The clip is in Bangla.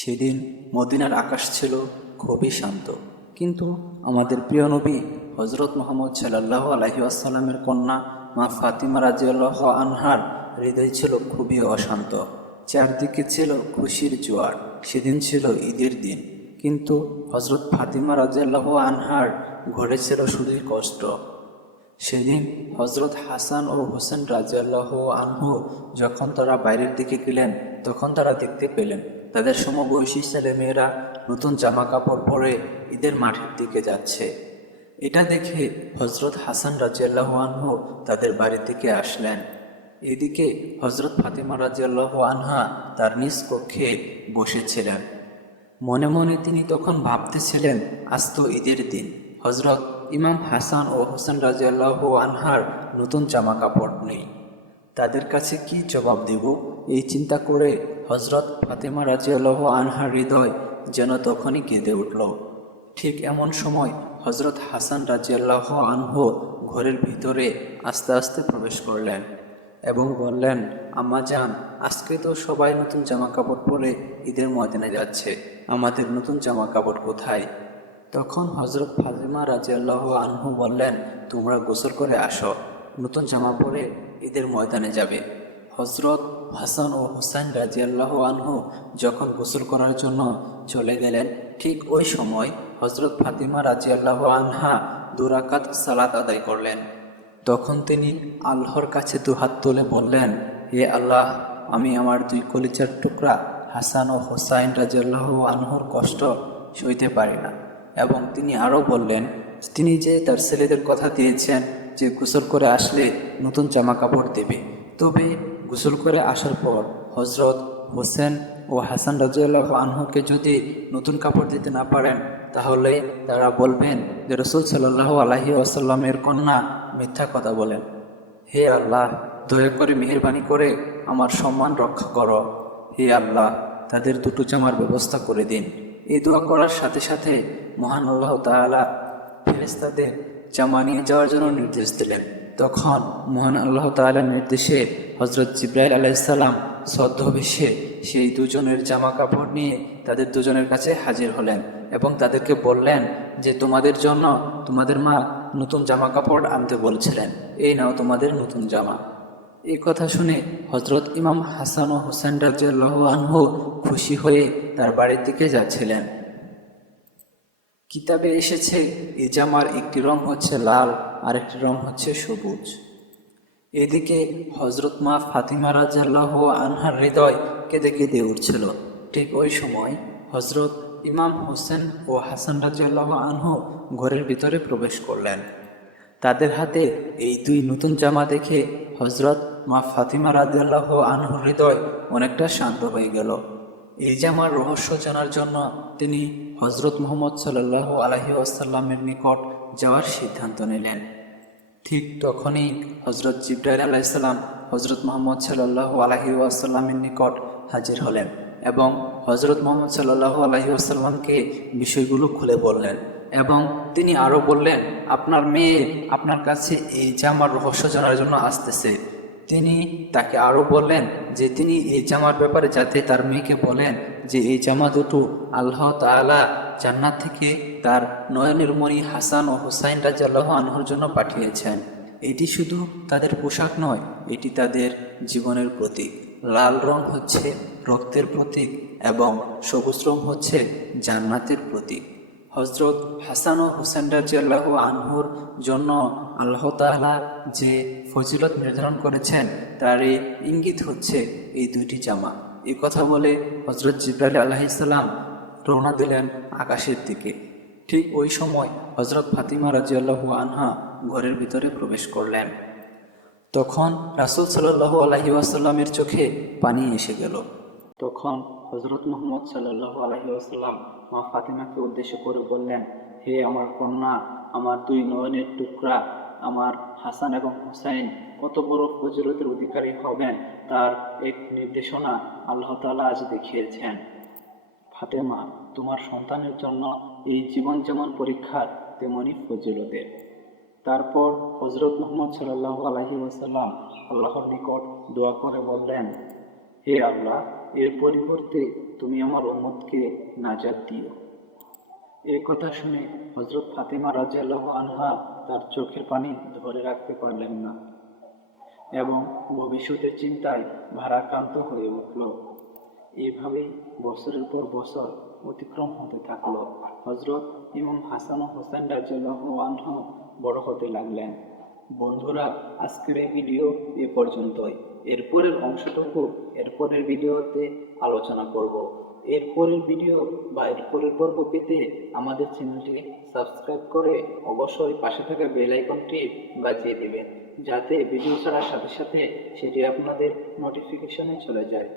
সেদিন মদিনার আকাশ ছিল খুবই শান্ত। কিন্তু আমাদের প্রিয় নবী হজরত মোহাম্মদ সাল্লাহ আলহি আসসালামের কন্যা মা ফাতিমা রাজিউল্লাহ আনহার হৃদয় ছিল খুবই অশান্ত। চারদিকে ছিল খুশির জোয়ার। সেদিন ছিল ঈদের দিন। কিন্তু হজরত ফাতিমা রাজিয়াল্লাহ আনহার ঘটেছিল শুধুই কষ্ট। সেদিন হজরত হাসান ও হোসেন রাজিয়াল্লাহ আনহু যখন তারা বাইরের দিকে গেলেন, তখন তারা দেখতে পেলেন তাদের সমবয়সী ছেলেমেয়েরা নতুন জামা কাপড় পরে ঈদের মাঠের দিকে যাচ্ছে। এটা দেখে হজরত হাসান রাজিয়াল্লাহ আনহু তাদের বাড়ি থেকে আসলেন। এদিকে হজরত ফাতিমা রাজিয়াল্লাহ আনহা তার নিজ কক্ষে বসেছিলেন। মনে মনে তিনি তখন ভাবতেছিলেন, আজ তো ঈদের দিন। হজরত ইমাম হাসান ও হোসেন রাজিয়াল্লাহ আনহার নতুন জামা কাপড় নেই। তাদের কাছে কি জবাব দেব? এই চিন্তা করে হজরত ফাতেমা রাজিয়াল্লাহ আনহার হৃদয় যেন তখনই কেঁদে উঠল। ঠিক এমন সময় হজরত হাসান রাজিয়াল্লাহ আনহু ঘরের ভিতরে আস্তে আস্তে প্রবেশ করলেন এবং বললেন, আম্মা যান আজকে তো সবাই নতুন জামা কাপড় পরে ঈদের ময়দানে যাচ্ছে। আমাদের নতুন জামা কাপড় কোথায়? তখন হজরত ফাতেমা রাজিয়াল্লাহ আনহু বললেন, তোমরা গোসল করে আসো, নতুন জামা পরে ঈদের ময়দানে যাবে। হজরত হাসান ও হুসাইন রাজিয়াল্লাহ আনহু যখন গোসল করার জন্য চলে গেলেন, ঠিক ওই সময় হজরত ফাতিমা রাজিয়াল্লাহ আনহা দুরাকাত সালাত আদায় করলেন। তখন তিনি আল্লাহর কাছে দুহাত তুলে বললেন, হে আল্লাহ, আমি আমার দুই কলিচার টুকরা হাসান ও হোসাইন রাজিয়াল্লাহ আনহুর কষ্ট সইতে পারি না। এবং তিনি আরও বললেন, তিনি যে তার ছেলেদের কথা দিয়েছেন যে গোসল করে আসলে নতুন জামা কাপড় দেবে, তবে গোসল করে আসার পর হজরত হোসেন ও হাসান রাজুল্লাহ আনহুকে যদি নতুন কাপড় দিতে না পারেন, তাহলে তারা বলবেন যে রসুল সাল্লাহ আলহি আসাল্লামের কন্যা মিথ্যা কথা বলেন। হে আল্লাহ, দয়া করে মেহরবানি করে আমার সম্মান রক্ষা করো। হে আল্লাহ, তাদের দুটো জামার ব্যবস্থা করে দিন। এই দোয়া করার সাথে সাথে মহান আল্লাহ তাআলা ফেরেস্তাদের জামা নিয়ে যাওয়ার জন্য নির্দেশ দিলেন। তখন মহান আল্লাহ তাআলার নির্দেশে হজরত জিব্রাইল আলাইসাল্লাম সদ্যবেশে সেই দুজনের জামা কাপড় নিয়ে তাদের দুজনের কাছে হাজির হলেন এবং তাদেরকে বললেন যে, তোমাদের জন্য তোমাদের মা নতুন জামা কাপড় আনতে বলছিলেন। এই নাও তোমাদের নতুন জামা। এই কথা শুনে হজরত ইমাম হাসান ও হোসেন রাজিয়াল্লাহ আনহু খুশি হয়ে তার বাড়ির দিকে যাচ্ছিলেন। কিতাবে এসেছে এই জামার একটি রং হচ্ছে লাল। আর একটি রং হচ্ছে সবুজ। এদিকে হজরত মা ফাতিমা রাজাল্লাহ আনহার হৃদয় কেঁদে কেঁদে উঠছিল। ঠিক ওই সময় হজরত ইমাম হোসেন ও হাসান রাজিয়াল্লাহ আনহু ঘরের ভিতরে প্রবেশ করলেন। তাদের হাতে এই দুই নতুন জামা দেখে হজরত মা ফাতিমা রাজিয়াল্লাহ আনহুর হৃদয় অনেকটা শান্ত হয়ে গেল। এই জামার রহস্য জানার জন্য তিনি হজরত মোহাম্মদ সাল্লাহ আলহি আসাল্লামের নিকট যাওয়ার সিদ্ধান্ত নিলেন। ঠিক তখনই হজরত জিব্রাইল আলাইসাল্লাম হজরত মোহাম্মদ সাল্লাহ আলহি আসাল্লামের নিকট হাজির হলেন এবং হজরত মোহাম্মদ সাল্লাহ আলহি আসাল্লামকে বিষয়গুলো খুলে বললেন এবং তিনি আরও বললেন, আপনার মেয়ে আপনার কাছে এই জামার রহস্য জানার জন্য আসতেছে। তিনি তাকে আরও বললেন যে, তিনি এই জামার ব্যাপারে যাতে তার মেয়েকে বলেন যে, এই জামা দুটো আল্লাহ তাআলা জান্নাত থেকে তার নয়নের মণি হাসান ও হুসাইন রাজাল্লাহ আনহর জন্য পাঠিয়েছেন। এটি শুধু তাদের পোশাক নয়, এটি তাদের জীবনের প্রতীক। লাল রং হচ্ছে রক্তের প্রতীক এবং সবুজ রং হচ্ছে জান্নাতের প্রতীক। হজরত হাসান ও হুসেন রাজিয়াল্লাহ আনহুর জন্য আল্লাহ তাআলা যে ফজিলত নির্ধারণ করেছেন, তার ইঙ্গিত হচ্ছে এই দুইটি জামা। এই কথা বলে হজরত জিব্রাইল আলাহিসাল্লাম রওনা দিলেন আকাশের দিকে। ঠিক ওই সময় হজরত ফাতিমা রাজিয়াল্লাহু আনহা ঘরের ভিতরে প্রবেশ করলেন। তখন রাসুল সাল্লাহু আলহি আসাল্লামের চোখে পানি এসে গেল। তখন হজরত মোহাম্মদ সাল্লাহ আলহি আসাল্লাম মা ফাতিমাকে উদ্দেশ্য করে বললেন, হে আমার কন্যা, আমার দুই নয়নের টুকরা, আমার হাসান এবং হুসাইন কত বড় ফজিলতের অধিকারী হবেন, তার এক নির্দেশনা আল্লাহ তাআলা আজ দেখিয়েছেন। ফাতেমা তোমার সন্তানের জন্য এই জীবন যেমন পরীক্ষার তেমনই ফজিলতের। তারপর হজরত মোহাম্মদ সাল্লাহ আলহি ওসাল্লাম আল্লাহর নিকট দোয়া করে বললেন, হে আল্লাহ, এর পরিবর্তে তুমি আমার উম্মতকে নাজাত দিও। এই কথা শুনে হজরত ফাতেমা রাজিয়াল্লাহ আনহা তার চোখের পানি ধরে রাখতে পারলেন না এবং ভবিষ্যতের চিন্তায় ভারাক্রান্ত হয়ে উঠল। এইভাবেই বছরের পর বছর অতিক্রম হতে থাকল। হজরত ইমাম হাসান হোসেন রাজিয়াল্লাহ আনহা বড় হতে লাগলেন। বন্ধুরা, আজকের এই ভিডিও এ পর্যন্তই। এরপরের অংশটুকু এরপরের ভিডিওতে আলোচনা করব। এরপরের ভিডিও বা এরপরের পর্ব পেতে আমাদের চ্যানেলটি সাবস্ক্রাইব করে অবশ্যই পাশে থাকা বেল আইকনটি বাজিয়ে দেবেন, যাতে ভিডিও ছাড়ার সাথে সাথে সেটি আপনাদের নোটিফিকেশনে চলে যায়।